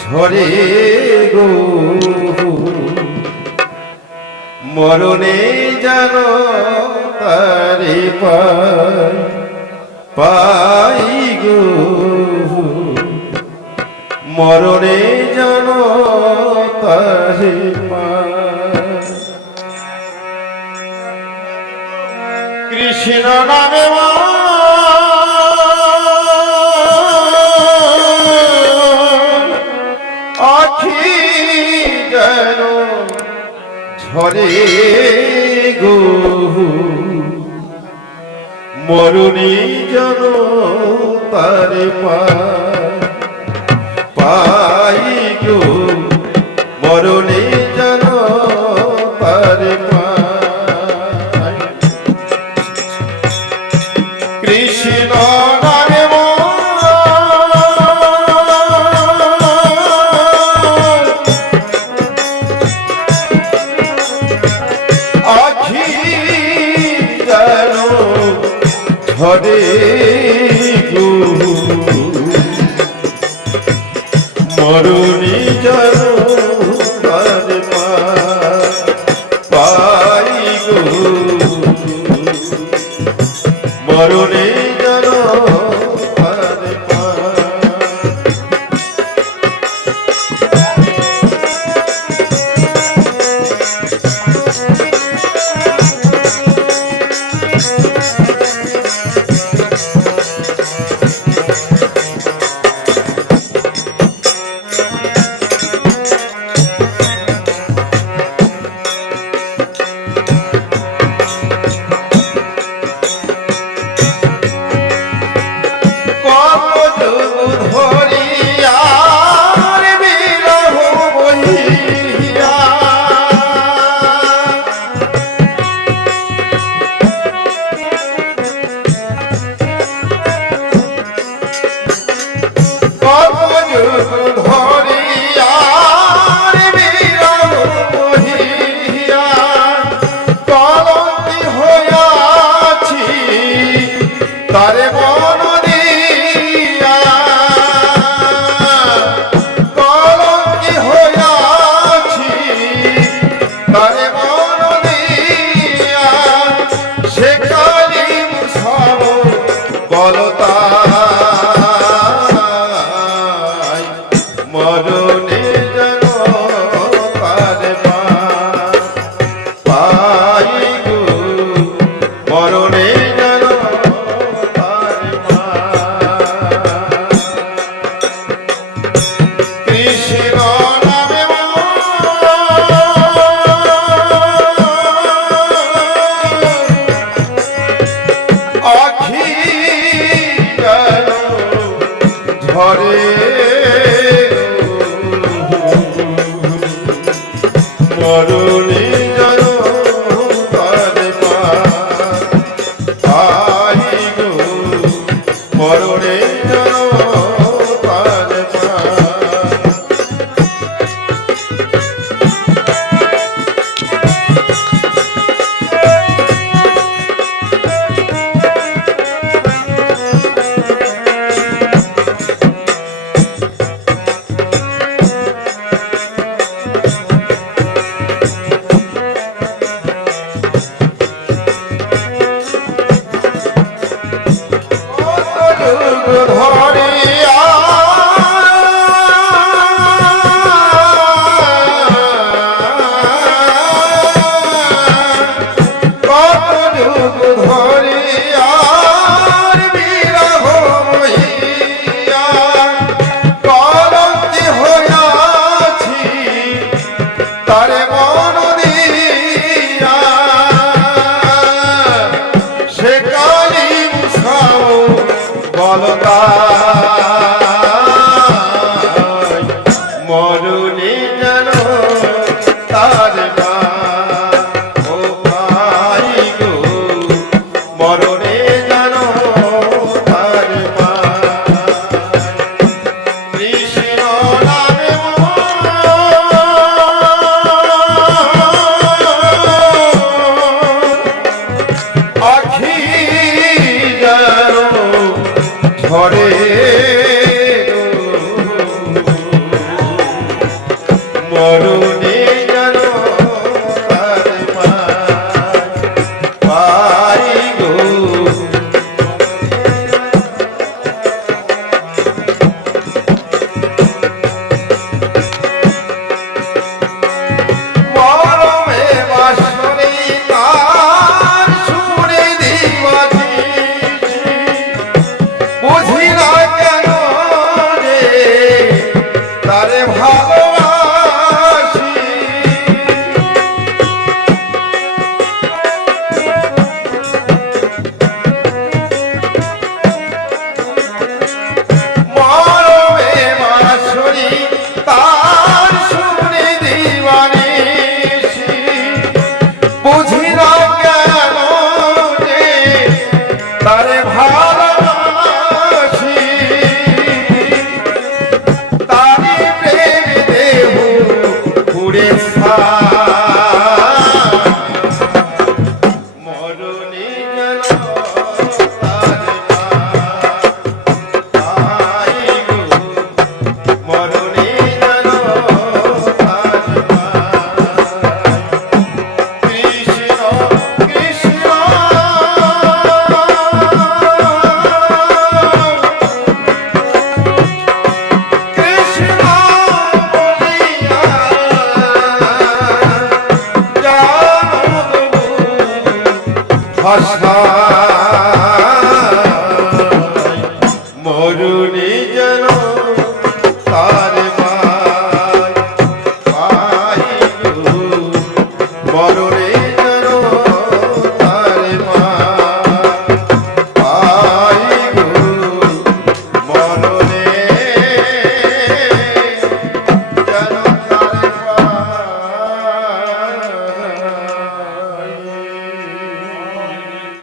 ছরে গো মরণে যেন তারে পাই গো মরণে যেন তারে পাই শিরোনামে অখি যেন ঝরে গো। মরুণী জন তার পা મારું નહીં કરો প্রধান বলতা